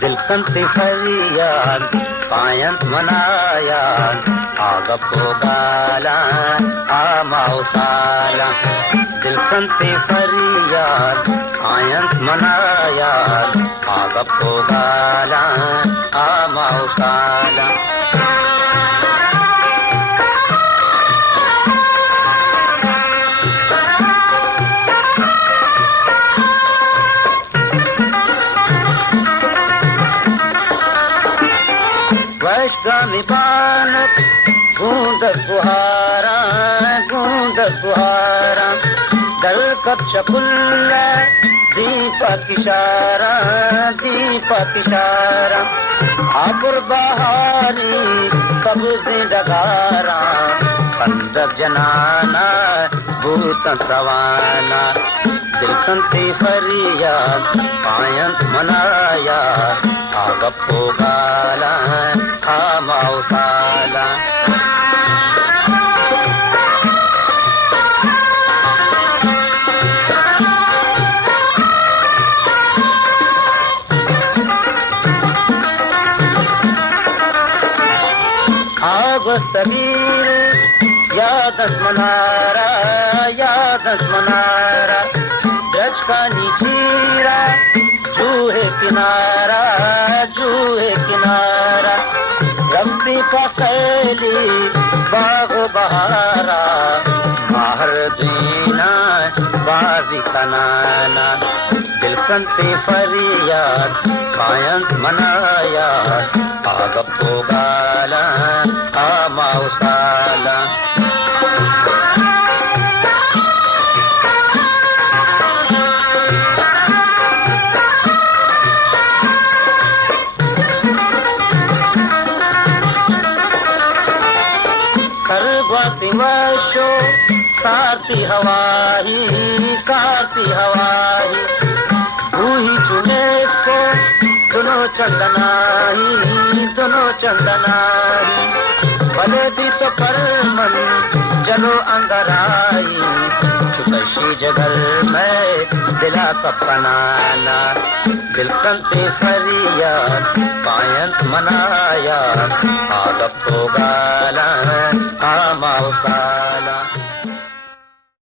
दिलकंती फरियाद पायंत मनायान आगपो गालान आमाउसाला दिलकंती फरियाद पायंत मनायान आगपो गालान आमाउसाला वैश्गामी बानक गूंद बुहारा दल कब शकुल्ला दीपक इशारा आपुर बहारी कब्ज़े डगारा खंदक जनाना भूतन रवाना दिलकंती फरियाद पायंत मनाया आगपो गाला आमाउसाला आगस्तवीर यादस मनारा ब्रज का नीचीरा जूहे किनारा रब्बी का कैली बाग बहारा माहर दीना बाजी कनाना दिलकंती फरियाद पायंत मनाया आगपो गाला आमाउसाला वशो कारती हवाही भूही चुने को दोनों चंदनाही भले भी तो परमन चलो अंदराई छुपशी जगल में दिला का बनाना दिलकंती फरियाद पायंत मनाया आगपो गाला आमाउसाला